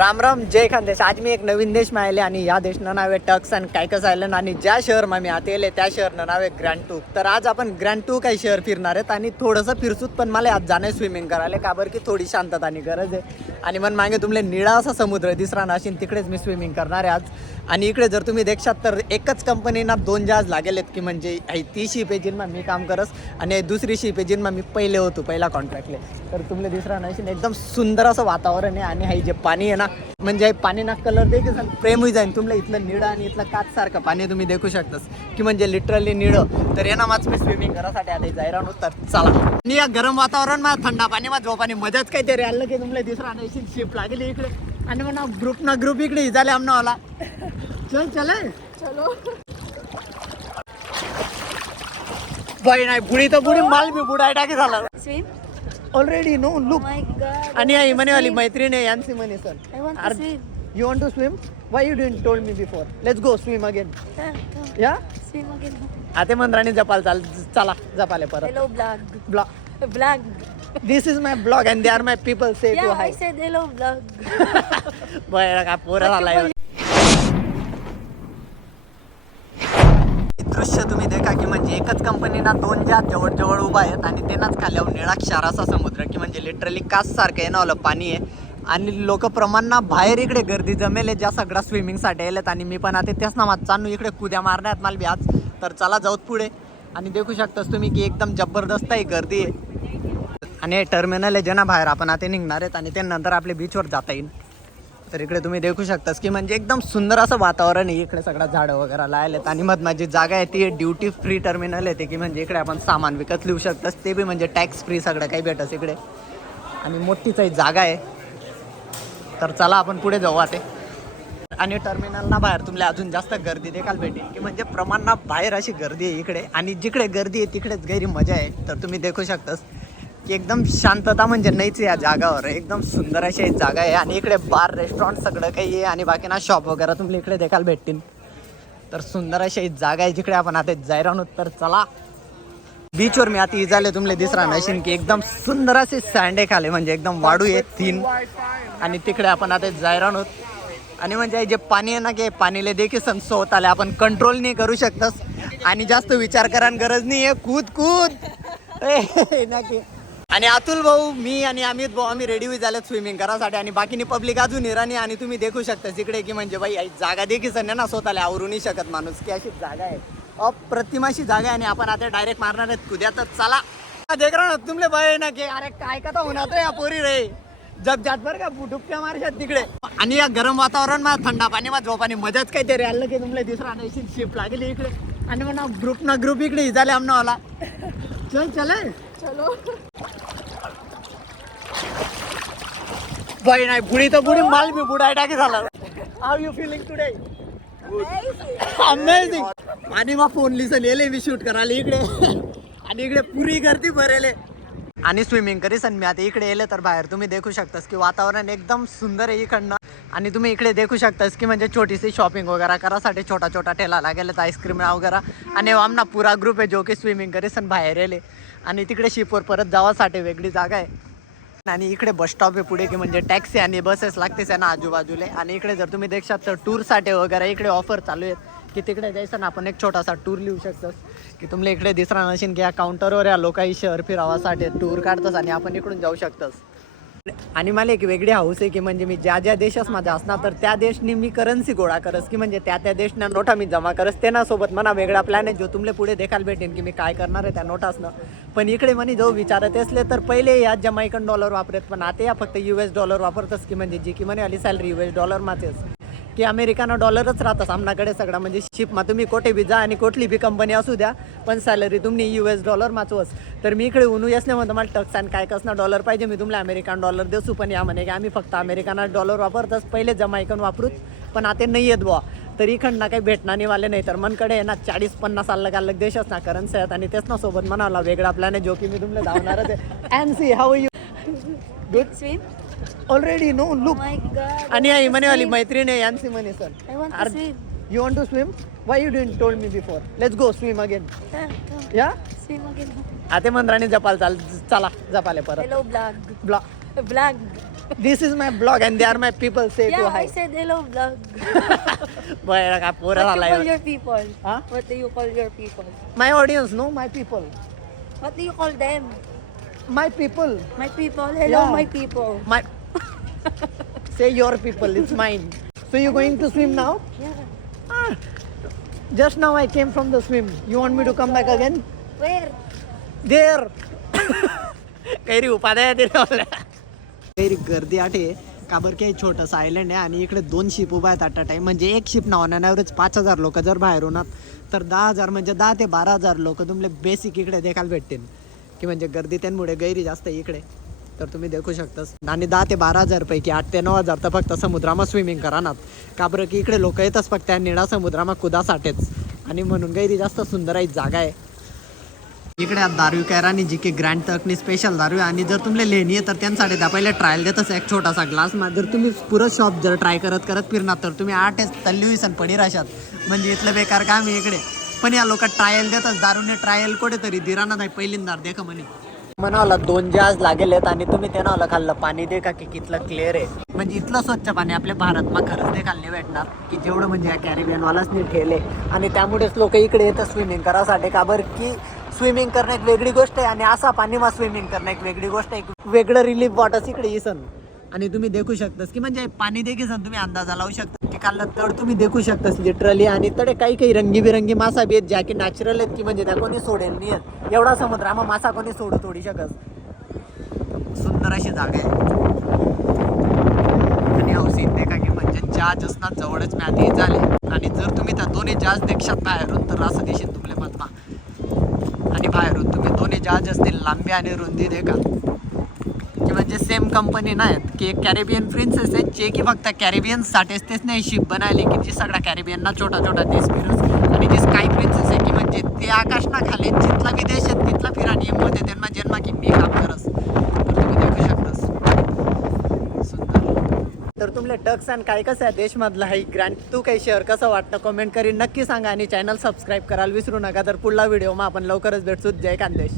राम राम जय खानदेश आज मी एक नवीन देश में आले आणि या देशनं नाव आहे टक्स अँड कायकस आयलंड. आणि ज्या शहरमा मी आता येले त्या शहरनं नाव आहे ग्रँड टूक. तर आज आपण ग्रँड टूक काही शहर फिरणार आहेत आणि थोडंसं फिरसूत पण मला आज जाणं स्विमिंग करायला. का बरं की थोडी शांतता आणि गरज आहे. आणि मन मागे तुमले निळा असा समुद्र दिसरा नाशिन तिकडेच मी स्विमिंग करणार आहे आज. आणि इकडे जर तुम्ही देखशात तर एकच कंपनीना दोन जहाज लागेल आहेत की म्हणजे आई ती शिप आहे जिनमा मी काम करस आणि दुसरी शिप आहे जिनमा मी पहिले होतो पहिला कॉन्ट्रॅक्टले तर तुमले दिसरा नाशिन एकदम सुंदर असं वातावरण आहे आणि हे जे पाणी आहे ना म्हणजे हे पाणी ना कलर देखील प्रेम होई जाईल तुमला इथलं निळं आणि इथलं काच सारखं पाणी तुम्ही देखू शकतास. की म्हणजे लिटरली निळं. तर येणार माझं मी स्विमिंग करासाठी आता जायरा तर चला. आणि या गरम वातावरण मा थंडा पाणी मा झोप आणि मजाच काहीतरी आलं की तुमला दिसरा नाही शिप लागली इकडे. आणि मग ग्रुप ना ग्रुप इकडे झाले आमना वाला चल चले चलो. बाई नाही बुडी तर बुडी माल बी बुडाय टाकी झाला. Swim? ऑलरेडी नो लुक आणि या इमानेवाली मैत्रीण आहे यांची म्हणे sir. I want to Are- swim. You want to swim why you didn't told me before let's go swim again. या swim again. आता मंद्राने जपाल चाल चला जपाले परत. Blog vlog. This is my blog and they are my people say to yeah hi I said hello vlog. बरं का पोरा झाला दृश्य तुम्ही देखा की म्हणजे एकच कंपनीना दोन ज्या जवळ जवळ उभा आहेत आणि त्यांनाच खाल्यावर निळा क्षाराचा समुद्र की म्हणजे लिटरली काच सारखं आहे ना पाणी आहे. आणि लोक प्रमाणना बाहेर इकडे गर्दी जमेले ज्या सगळ्या स्विमिंगसाठी आलेत आणि मी पण आता तेच ना माझं चालू इकडे कुद्या मारण्यात मला बी आज. तर चला जाऊत पुढे. आणि देखू शकतास तुम्ही की एकदम जबरदस्त आहे गर्दी आहे. आणि टर्मिनल आहे जे ना बाहेर आपण आता निघणार आहेत आणि त्यानंतर आपल्या बीचवर जाता येईल. तर इकडे तुम्ही देखू शकतास की म्हणजे एकदम सुंदर असं वातावरण आहे. इकडे सगळं झाडं वगैरे लायलेत आणि मग माझी जागा आहे ती ड्युटी फ्री टर्मिनल आहे ते की म्हणजे इकडे आपण सामान विकत लिहू शकतास. ते बी म्हणजे टॅक्स फ्री सगळं काही भेटस इकडे. आणि मोठीच एक जागा आहे. तर चला आपण पुढे जाऊ आता. आणि टर्मिनलना बाहेर तुम्हाला अजून जास्त गर्दी देखाल भेटेल. की म्हणजे प्रमाणना बाहेर अशी गर्दी आहे इकडे. आणि जिकडे गर्दी आहे तिकडेच गैरी मजा आहे. तर तुम्ही देखू शकतास. की एकदम शांतता म्हणजे नाहीच या जागावर. एकदम सुंदर अशी एक जागा आहे. आणि इकडे बार रेस्टॉरंट सगळं काही आहे. आणि बाकी ना शॉप वगैरे तुम्हाला इकडे देखायला भेटतील. तर सुंदर अशी एक जागा आहे जिकडे आपण आता जायरान तर चला. बीचवर मी आता इजाले तुमले दिसरा नशीन की एकदम सुंदर असे सँडे खाले. म्हणजे एकदम वाढू आहे तीन आणि तिकडे आपण आता जायरानो आणि म्हणजे जे पाणी आहे ना की पाणीले देखील संस होत आले आपण कंट्रोल नाही करू शकतस. आणि जास्त विचार करायला गरज नाही आहे कूद कूद. ए, नक्की. आणि अतुल भाऊ मी आणि अमित भाऊ आम्ही रेडी झालेत स्विमिंग करासाठी आणि बाकीनी पब्लिक अजून निराणी आणि तुम्ही देखू शकता तिकडे की म्हणजे बाई जागा देखील सन्या ना स्वतःला आवरू नाही शकत माणूस. की अशी जागा आहे. अप्रतिमाशी जागा आहे आणि आपण आता डायरेक्ट मारणार आहेत. उद्या तर चला. देख रहा ना तुमले भय ना की अरे काय कथा होणार या पोरी रे. जब जात बरं का डुबक्या मारशात तिकडे. आणि या गरम वातावरण मा थंडा पाणी मा झोप आणि मजाच काहीतरी आलं की तुमले दिसरा नाही शिप लागली इकडे. आणि मग ग्रुप ना ग्रुप इकडे झाले आमना वाला. चल चल चलो. बाई नाही बुडी तर बुडी माल बी बुडाय टाकी झाला. Are you feeling today amazing आणि मग फोन लिसन येले मी शूट करायला इकडे. आणि इकडे पुरी गर्दी भरेले आणि स्विमिंग करीस आणि मी. आता इकडे येले तर बाहेर तुम्ही देखू शकतास की वातावरण एकदम सुंदर आहे इकडनं. आणि तुम्ही इकडे देखू शकतास की म्हणजे छोटीशी शॉपिंग वगैरे करासाठी छोटा छोटा ठेला लागेल आईस्क्रीम वगैरे आणि आमना पुरा ग्रुप आहे जो की स्विमिंग करीस आणि बाहेर येले. आणि तिकडे शिपवर परत जावासाठी वेगळी जागा आहे. आणि इकडे बस स्टॉप आहे पुढे की म्हणजे टॅक्सी आणि बसेस लागतेच आहे ना आजूबाजूला. आणि इकडे जर तुम्ही देखशात तर टूरसाठी वगैरे इकडे ऑफर चालू आहेत की तिकडे जायचं ना आपण एक छोटासा टूर लिहू शकतोस की तुम्हाला इकडे दिसणार नसेल की या काउंटरवर या लोकांशी शहर फिरावासाठी टूर काढतोस आणि आपण इकडून जाऊ शकतोस. आणि मला एक वेगळी हाऊस आहे की म्हणजे मी ज्या ज्या देशात माझा असणार तर त्या देशनी मी करन्सी गोळा करस की म्हणजे त्या त्या देशना नोटा मी जमा करस. त्यांना सोबत मला वेगळा प्लॅन आहे. जो तुमले पुढे देखायला भेटेन की मी काय करणार आहे त्या नोटासनं. पण इकडे म्हणे जो विचारत असले तर पहिले या जमायकन डॉलर वापरत पण आता या फक्त यू एस डॉलर वापरतस की म्हणजे जी की म्हणे आली सॅलरी यू एस डॉलर मातेस की अमेरिकानं डॉलरच राहतात आमनाकडे सगळा. म्हणजे शिपमा तुम्ही कोठे बी जा आणि कुठली बी कंपनी असू द्या पण सॅलरी तुम्ही यू एस डॉलर माचवस तर मी इकडे उनू असले म्हणतो मला टक्स आणि काय कसं डॉलर पाहिजे? मी तुम्हाला अमेरिकन डॉलर देसू पण या म्हणे की आम्ही फक्त अमेरिकाना डॉलर वापरतच. पहिले जमायकन वापरूच पण आता नाही येत बुवा. तर इकडनं काही भेटणार नाही वाले नाही तर मनकडे आहे ना चाळीस पन्नास अलग अलग देशच ना करन्सी आहेत आणि तेच ना सोबत म्हणाला वेगळा प्लॅन आहे जो की मी तुम्हाला धावणारच आहे. And see how you good swim already no oh look my god आणि या I want to इमानेवाली swim. मैत्रीण आहे यांची म्हणे sir I want to Are- swim You want to swim? Why you didn't told me before? Let's go swim again. Come, come. Yeah? swim again आता मंत्राने जपाल चाल चला जपाले परत hello vlog blog vlog this is my blog and they are my people say to Yeah, I hi said hello vlog. बरं पोरं What do you call झालाय your people? Huh? What do you call your people? My audience no my people What do you call them? My people My people. Hello, Yeah. my people. My say your people it's mine so you going to swim now Yeah. Just now I came from the swim you want me to come back again Where? There कैरी उपाध्याय दिल्या कैरी गर्दी आठे का बरं काही छोटंसं island आहे आणि इकडे दोन शिप उभा आहेत ॲट टाइम म्हणजे एक शिप नावानं ॲव्हरेज पाच हजार लोक जर बाहेर होणार तर दहा हजार म्हणजे दहा ते बारा हजार लोक तुम्हाला बेसिक इकडे देखायला भेटतील की म्हणजे गर्दी त्यांमुळे गैरी जास्त आहे इकडे. तर तुम्ही देखू शकतास. आणि दहा ते बारा हजार पैकी आठ ते नऊ हजार तर फक्त समुद्रामा स्विमिंग करानात का बरं की इकडे लोक येतच फक्त त्या निळा समुद्रामा कुदासाठेच आणि म्हणून गैरी जास्त सुंदर आहे जागा आहे. इकडे दारू कॅरानी जी की ग्रँड तकनी स्पेशल दारू आणि जर तुम्हाला लेणी आहे तर त्यांसाठी त्या पहिले ट्रायल देतच एक छोटासा ग्लास जर तुम्ही पुरं शॉप जर ट्राय करत करत फिरणार तर तुम्ही आठ तल्ली विसन पडी राशात म्हणजे इथलं बेकार काम आहे इकडे. पण या लोक ट्रायल देतच. दारूने ट्रायल कुठेतरी दिराना नाही पहिल्यांदा देखा म्हणे. म्हणावला दोन जहाज लागेल आहेत आणि तुम्ही ते नावला खाल्लं पाणी दे का की कितलं क्लिअर आहे. म्हणजे इथलं स्वच्छ पाणी आपल्या भारतमा खरंच ते खाल्ले भेटणार. की जेवढं म्हणजे या कॅरेबियन वालाच नीट ठेवले. आणि त्यामुळेच लोक इकडे येतात स्विमिंग करासाठी. का बरं? की स्विमिंग करणं एक वेगळी गोष्ट आहे आणि असा पाणीमा स्विमिंग करणं एक वेगळी गोष्ट आहे. वेगळं रिलीफ वॉटर्स इकडे येसन आणि तुम्ही देखू शकतास. की म्हणजे पाणी देखील तुम्ही अंदाजा लावू शकता. की काल तड तुम्ही देखू शकतास म्हणजे लिटरली आणि तडे काही काही रंगीबिरंगी मासा बी आहेत ज्या की नॅचरल आहेत की म्हणजे त्या कोणी सोडेल नाही आहेत. एवढा समुद्र आम्हा मासा कोणी सोडू थोडी शकत. सुंदर अशी जागा आहे. आणि हौसी इथे का की म्हणजे जहाज असणार जवळच मी झाले. आणि जर तुम्ही त्या दोन्ही जहाज देक्षात बाहेरून तर असं दिशेन तुमले मतमा आणि बाहेरून तुम्ही दोन्ही जहाज असतील लांबी आणि रुंदी देखा. म्हणजे सेम कंपनी नाहीत की एक कॅरेबियन प्रिन्सेस आहेत जे की फक्त कॅरेबियनसाठीच तेच नाही शिप बनायली की जी सगळ्या कॅरेबियनना छोटा छोटा देश फिरस आणि जी स्काय प्रिन्सेस आहे की म्हणजे ते आकाशनाखाली जिथला विदेश आहे तिथला फिरा मध्ये त्यांना जन्मा की मी काम करस. तर तुम्ही देखू शकतास. सुंदर. तर तुमले टक्स आणि काय कसं आहे देशमधला हाई ग्रँड तू काही शेअर कसं वाटतं? कमेंट करीन. नक्की सांगा आणि चॅनल सबस्क्राईब करायला विसरू नका. तर पुढला व्हिडिओ मग आपण लवकरच भेटतो जय कांदेश.